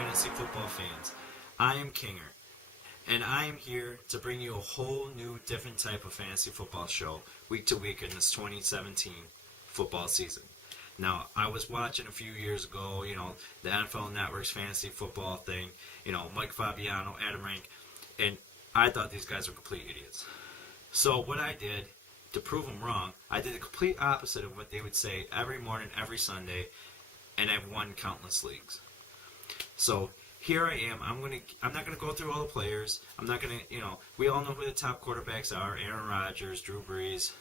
fantasy football fans. I am Kinger, and I am here to bring you a whole new, different type of fantasy football show week to week in this 2017 football season. Now, I was watching a few years ago, the NFL Network's fantasy football thing, Mike Fabiano, Adam Rank, and I thought these guys were complete idiots. So what I did, to prove them wrong, I did the complete opposite of what they would say every morning, every Sunday, and I've won countless leagues. So here I am. I'm not gonna go through all the players. I'm not gonna, we all know who the top quarterbacks are: Aaron Rodgers, Drew Brees,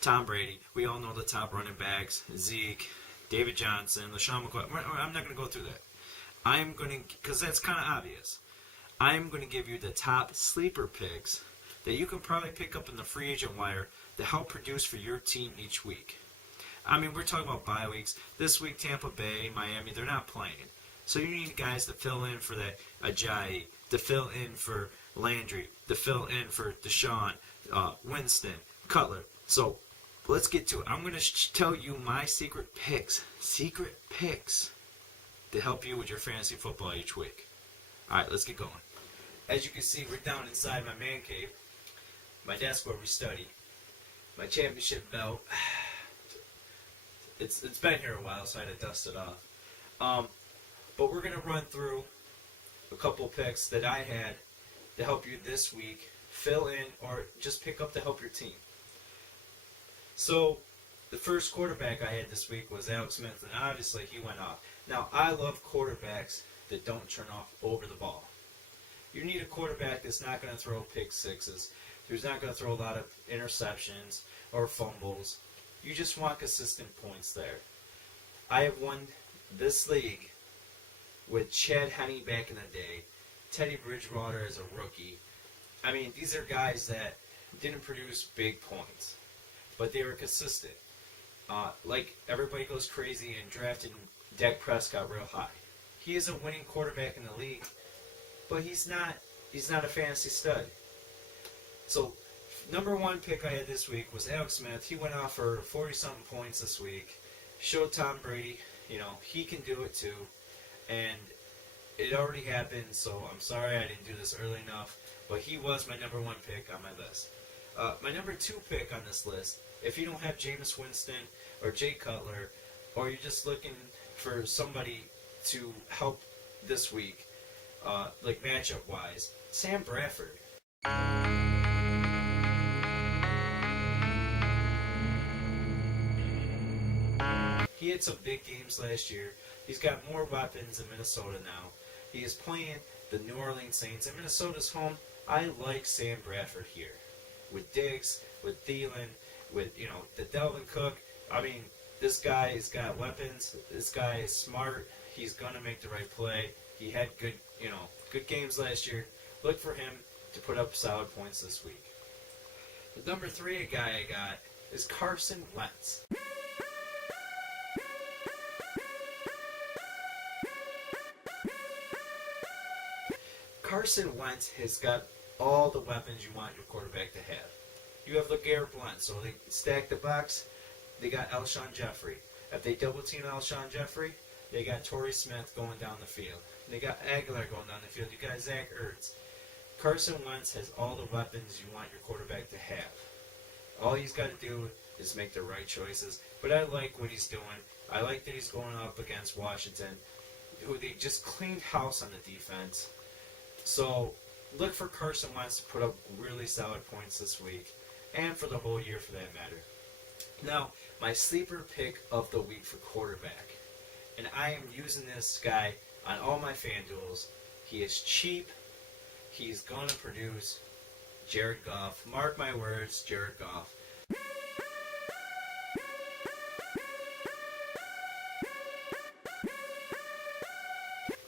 Tom Brady. We all know the top running backs: Zeke, David Johnson, LaShawn McCoy. I'm not gonna go through that. Because that's kind of obvious. I'm gonna give you the top sleeper picks that you can probably pick up in the free agent wire to help produce for your team each week. I mean, we're talking about bye weeks. This week, Tampa Bay, Miami, they're not playing. So you need guys to fill in for that Ajayi, to fill in for Landry, to fill in for Deshaun, Winston, Cutler. So let's get to it. I'm going to tell you my secret picks to help you with your fantasy football each week. All right, let's get going. As you can see, we're down inside my man cave, my desk where we study, my championship belt. It's been here a while, so I had to dust it off. But we're going to run through a couple picks that I had to help you this week fill in or just pick up to help your team. So the first quarterback I had this week was Alex Smith, and obviously he went off. Now, I love quarterbacks that don't turn off over the ball. You need a quarterback that's not going to throw pick sixes, who's not going to throw a lot of interceptions or fumbles. You just want consistent points there. I have won this league with Chad Henne back in the day, Teddy Bridgewater as a rookie. I mean, these are guys that didn't produce big points, but they were consistent. Like everybody goes crazy and drafted Dak Prescott real high. He is a winning quarterback in the league, but he's not a fantasy stud. So number one pick I had this week was Alex Smith. He went off for 40-something points this week. Showed Tom Brady, he can do it too. And it already happened, so I'm sorry I didn't do this early enough. But he was my number one pick on my list. My number two pick on this list, if you don't have Jameis Winston or Jay Cutler, or you're just looking for somebody to help this week, like matchup-wise, Sam Bradford. He had some big games last year. He's got more weapons in Minnesota now. He is playing the New Orleans Saints, and Minnesota's home. I like Sam Bradford here. With Diggs, with Thielen, with, the Dalvin Cook. I mean, this guy has got weapons. This guy is smart. He's going to make the right play. He had good games last year. Look for him to put up solid points this week. The number three guy I got is Carson Wentz. Carson Wentz has got all the weapons you want your quarterback to have. You have LeGarrette Blount, so they stack the box. They got Alshon Jeffrey. If they double team Alshon Jeffrey, they got Torrey Smith going down the field. They got Aguilar going down the field. You got Zach Ertz. Carson Wentz has all the weapons you want your quarterback to have. All he's got to do is make the right choices. But I like what he's doing. I like that he's going up against Washington, who they just cleaned house on the defense. So look for Carson Wentz to put up really solid points this week, and for the whole year for that matter. Now, my sleeper pick of the week for quarterback, and I am using this guy on all my FanDuels. He is cheap. He's going to produce. Jared Goff. Mark my words, Jared Goff.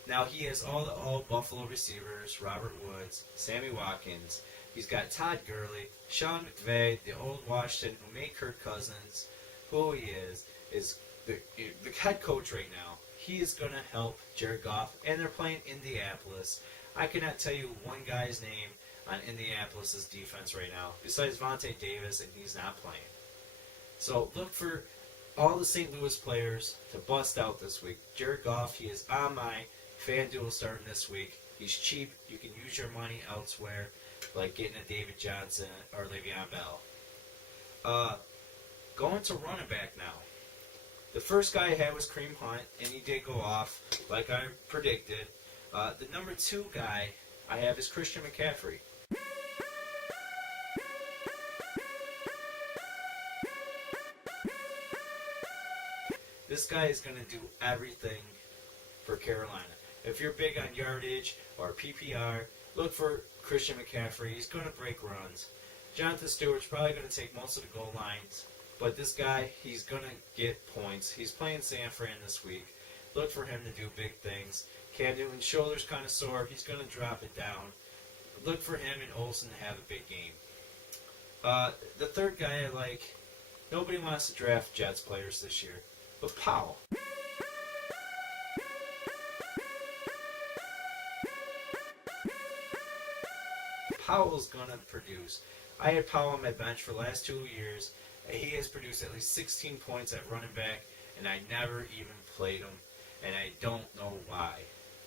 Now he has all Buffalo receivers: Robert Woods, Sammy Watkins. He's got Todd Gurley, Sean McVay, the old Washington who made Kirk Cousins. Who he is the head coach right now. He is going to help Jared Goff, and they're playing Indianapolis. I cannot tell you one guy's name on Indianapolis' defense right now, besides Vontae Davis, and he's not playing. So look for all the St. Louis players to bust out this week. Jared Goff, he is on my FanDuel starting this week. He's cheap. You can use your money elsewhere, like getting a David Johnson or Le'Veon Bell. Going to running back now. The first guy I had was Kareem Hunt, and he did go off, like I predicted. The number 2 guy I have is Christian McCaffrey. This guy is going to do everything for Carolina. If you're big on yardage or PPR, look for Christian McCaffrey. He's going to break runs. Jonathan Stewart's probably going to take most of the goal lines. But this guy, he's going to get points. He's playing San Fran this week. Look for him to do big things. Cam Newton's shoulder's kind of sore. He's going to drop it down. Look for him and Olsen to have a big game. The third guy I like, nobody wants to draft Jets players this year, but Powell. Powell's going to produce. I had Powell on my bench for the last 2 years. He has produced at least 16 points at running back, and I never even played him, and I don't know why.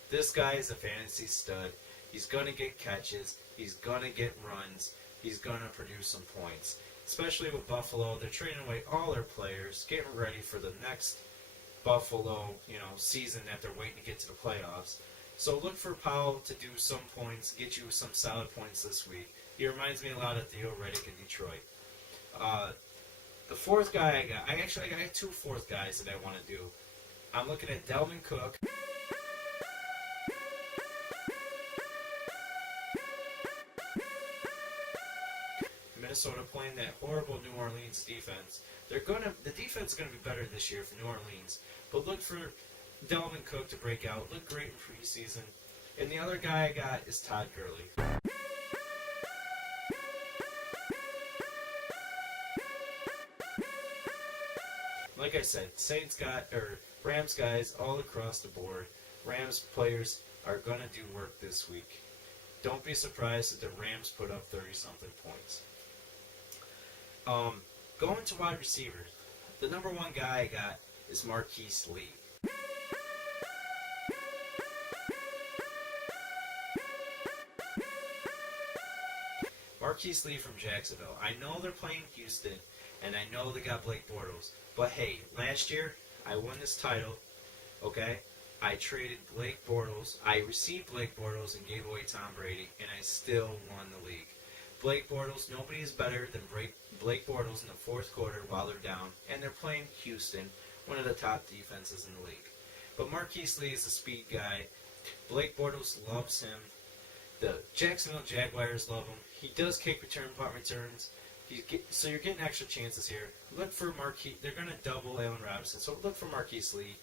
This guy is a fantasy stud. He's going to get catches. He's going to get runs. He's going to produce some points. Especially with Buffalo, they're trading away all their players, getting ready for the next Buffalo, season that they're waiting to get to the playoffs. So look for Powell to do some points, get you some solid points this week. He reminds me a lot of Theo Riddick in Detroit. The fourth guy I got 2 fourth guys that I want to do. I'm looking at Dalvin Cook. Minnesota playing that horrible New Orleans defense. The defense is gonna be better this year for New Orleans. But look for Dalvin Cook to break out. Look great in preseason. And the other guy I got is Todd Gurley. Like I said, Rams guys all across the board. Rams players are going to do work this week. Don't be surprised if the Rams put up 30-something points. Going to wide receivers, the number 1 guy I got is Marquise Lee. Marquise Lee from Jacksonville. I know they're playing Houston, and I know they got Blake Bortles. But hey, last year, I won this title, okay? I traded Blake Bortles. I received Blake Bortles and gave away Tom Brady, and I still won the league. Blake Bortles, nobody is better than Blake Bortles in the fourth quarter while they're down, and they're playing Houston, one of the top defenses in the league. But Marquise Lee is a speed guy. Blake Bortles loves him. The Jacksonville Jaguars love him. He does kick return, punt returns. So you're getting extra chances here. Look for Marquise. They're going to double Allen Robinson. So look for Marquise Lee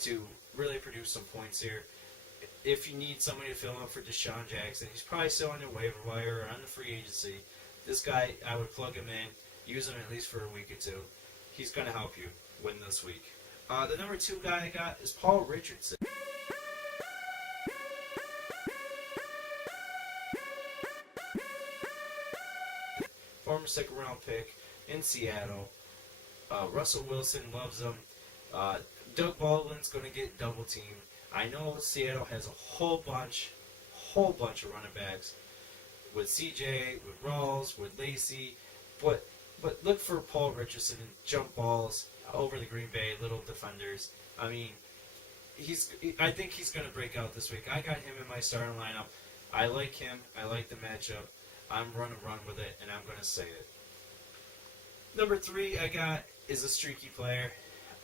to really produce some points here. If you need somebody to fill in for Deshaun Jackson, he's probably still on your waiver wire or on the free agency. This guy, I would plug him in, use him at least for a week or 2. He's going to help you win this week. The number 2 guy I got is Paul Richardson. Former second-round pick in Seattle. Russell Wilson loves him. Doug Baldwin's going to get double-teamed. I know Seattle has a whole bunch of running backs with CJ, with Rawls, with Lacey, but look for Paul Richardson and jump balls over the Green Bay little defenders. I mean, I think he's going to break out this week. I got him in my starting lineup. I like him. I like the matchup. I'm going to run with it, and I'm going to say it. Number 3 I got is a streaky player.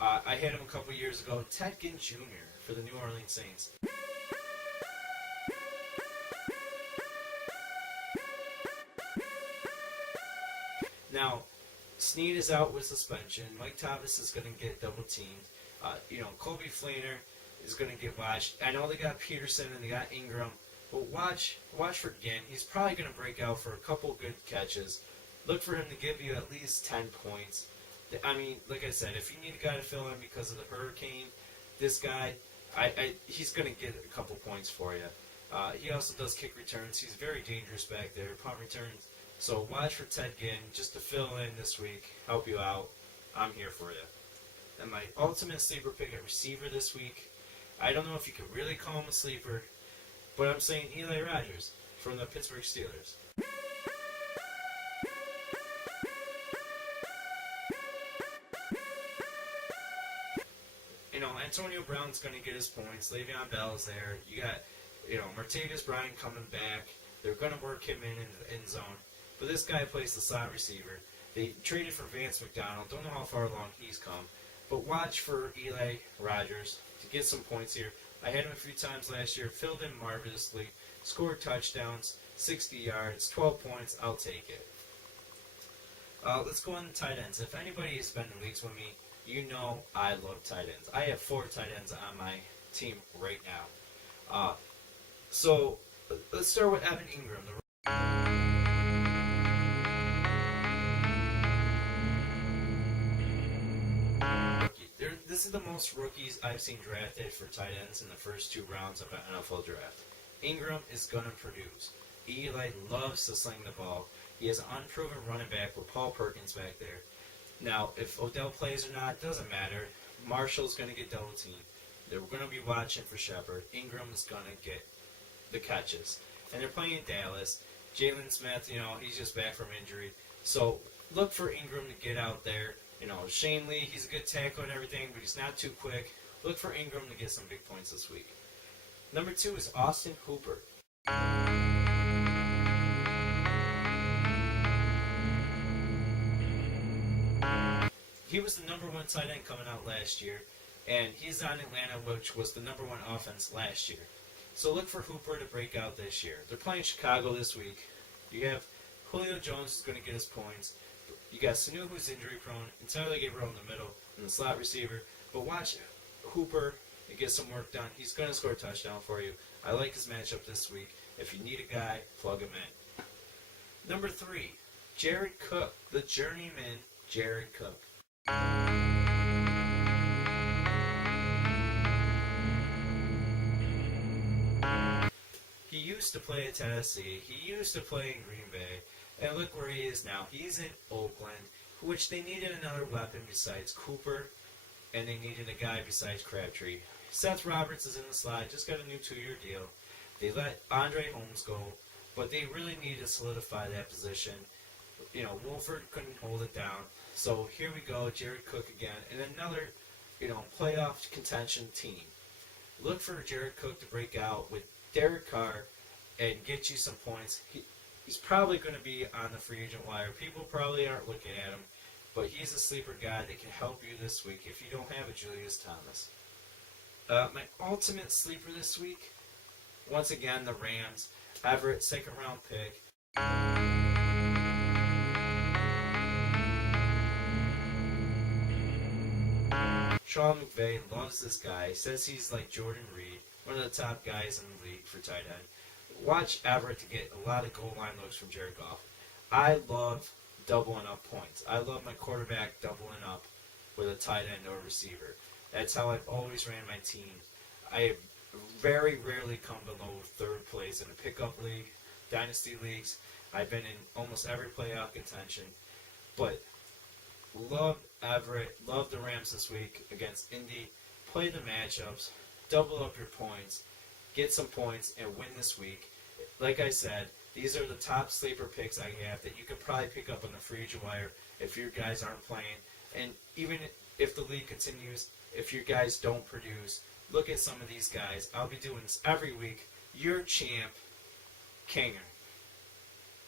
I had him a couple years ago, Ted Ginn Jr. for the New Orleans Saints. Now, Snead is out with suspension. Mike Thomas is going to get double-teamed. Colby Fleener is going to get watched. I know they got Peterson and they got Ingram, but watch for Ginn. He's probably going to break out for a couple good catches. Look for him to give you at least 10 points. I mean, like I said, if you need a guy to fill in because of the hurricane, this guy, he's going to get a couple points for you. He also does kick returns. He's very dangerous back there, punt returns. So watch for Ted Ginn just to fill in this week, help you out. I'm here for you. And my ultimate sleeper pick at receiver this week, I don't know if you could really call him a sleeper, but I'm saying Eli Rodgers from the Pittsburgh Steelers. Antonio Brown's going to get his points. Le'Veon Bell's there. You got, Martavis Bryant coming back. They're going to work him in the end zone. But this guy plays the slot receiver. They traded for Vance McDonald. Don't know how far along he's come. But watch for Eli Rodgers to get some points here. I had him a few times last year. Filled in marvelously. Scored touchdowns. 60 yards. 12 points. I'll take it. Let's go on to tight ends. If anybody has been in leagues with me, you know I love tight ends. I have 4 tight ends on my team right now. So let's start with Evan Ingram. This is the most rookies I've seen drafted for tight ends in the first 2 rounds of an NFL draft. Ingram is going to produce. Eli loves to sling the ball. He has an unproven running back with Paul Perkins back there. Now, if Odell plays or not, doesn't matter. Marshall's going to get double teamed. They're going to be watching for Shepard. Ingram is going to get the catches. And they're playing Dallas. Jalen Smith, he's just back from injury. So look for Ingram to get out there. Shane Lee, he's a good tackle and everything, but he's not too quick. Look for Ingram to get some big points this week. Number 2 is Austin Hooper. He was the number 1 tight end coming out last year, and he's on Atlanta, which was the number 1 offense last year. So look for Hooper to break out this year. They're playing Chicago this week. You have Julio Jones is going to get his points. You got Sanu, who's injury prone, and Tyler Gabriel in the middle, and the slot receiver. But watch Hooper and get some work done. He's going to score a touchdown for you. I like his matchup this week. If you need a guy, plug him in. Number 3, Jared Cook, the journeyman Jared Cook. He used to play at Tennessee. He used to play in Green Bay. And look where he is now. He's in Oakland, which they needed another weapon besides Cooper, and they needed a guy besides Crabtree. Seth Roberts is in the slot, just got a new 2-year deal. They let Andre Holmes go, but they really need to solidify that position. Wolford couldn't hold it down. So here we go, Jared Cook again, and another, playoff contention team. Look for Jared Cook to break out with Derek Carr and get you some points. He's probably going to be on the free agent wire. People probably aren't looking at him, but he's a sleeper guy that can help you this week if you don't have a Julius Thomas. My ultimate sleeper this week, once again, the Rams. Everett, 2nd round pick. Sean McVay loves this guy. He says he's like Jordan Reed, one of the top guys in the league for tight end. Watch Everett to get a lot of goal line looks from Jared Goff. I love doubling up points. I love my quarterback doubling up with a tight end or receiver. That's how I've always ran my team. I very rarely come below 3rd place in a pickup league, dynasty leagues. I've been in almost every playoff contention. But love Everett, love the Rams this week against Indy. Play the matchups, double up your points, get some points, and win this week. Like I said, these are the top sleeper picks I have that you could probably pick up on the free agent wire if your guys aren't playing. And even if the league continues, if your guys don't produce, look at some of these guys. I'll be doing this every week. Your champ, Kanger.